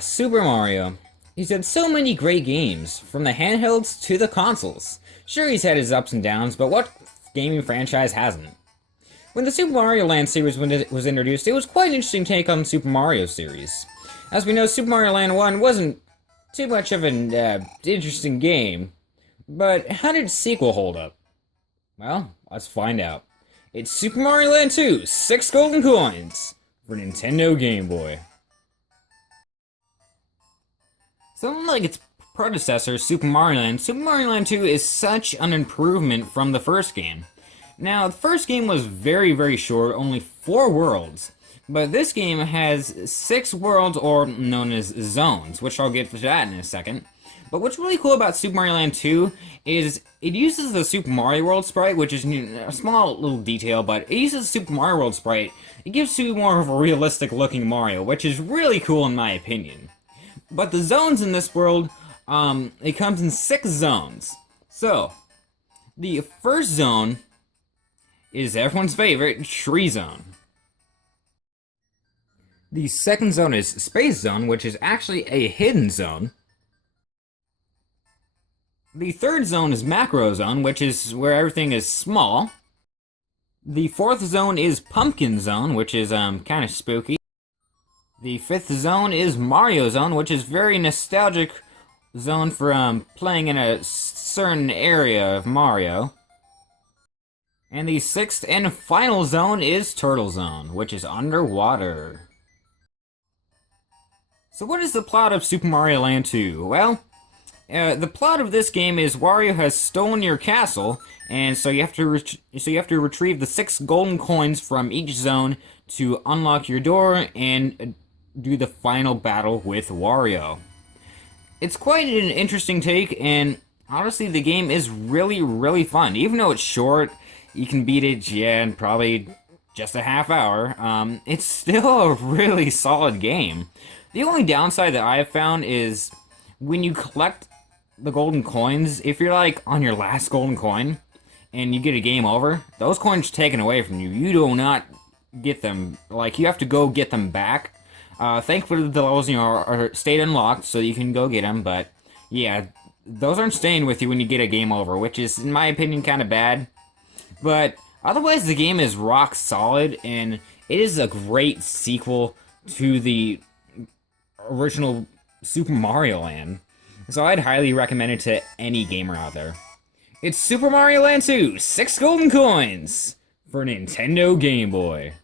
Super Mario. He's had so many great games, from the handhelds to the consoles. Sure, he's had his ups and downs, but what gaming franchise hasn't? When the Super Mario Land series was introduced, it was quite an interesting take on the Super Mario series. As we know, Super Mario Land 1 wasn't too much of an interesting game, but how did its sequel hold up? Well, let's find out. It's Super Mario Land 2, 6 Golden Coins, for Nintendo Game Boy. So unlike its predecessor, Super Mario Land 2 is such an improvement from the first game. Now, the first game was very short, only 4 worlds, but this game has 6 worlds, or known as zones, which I'll get to that in a second. But what's really cool about Super Mario Land 2 is it uses the Super Mario World sprite, which is a small little detail, but it uses the Super Mario World sprite. It gives you more of a realistic looking Mario, which is really cool in my opinion. But the zones in this world, it comes in 6 zones. So, the first zone is everyone's favorite, Tree Zone. The second zone is Space Zone, which is actually a hidden zone. The third zone is Macro Zone, which is where everything is small. The fourth zone is Pumpkin Zone, which is kind of spooky. The fifth zone is Mario Zone, which is very nostalgic zone for playing in a certain area of Mario. And the sixth and final zone is Turtle Zone, which is underwater. So what is the plot of Super Mario Land 2? Well, the plot of this game is Wario has stolen your castle, and so you have to retrieve the 6 golden coins from each zone to unlock your door and do the final battle with Wario. It's quite an interesting take, and honestly, the game is really fun. Even though it's short, you can beat it, in probably just a half hour. It's still a really solid game. The only downside that I have found is when you collect the golden coins, if you're like on your last golden coin and you get a game over, those coins are taken away from you. You do not get them. Like, you have to go get them back. Thankfully, the levels, are stayed unlocked, so you can go get them, but yeah, those aren't staying with you when you get a game over, which is, in my opinion, kind of bad. But otherwise, the game is rock solid, and it is a great sequel to the original Super Mario Land. So I'd highly recommend it to any gamer out there. It's Super Mario Land 2, 6 Golden Coins, for Nintendo Game Boy.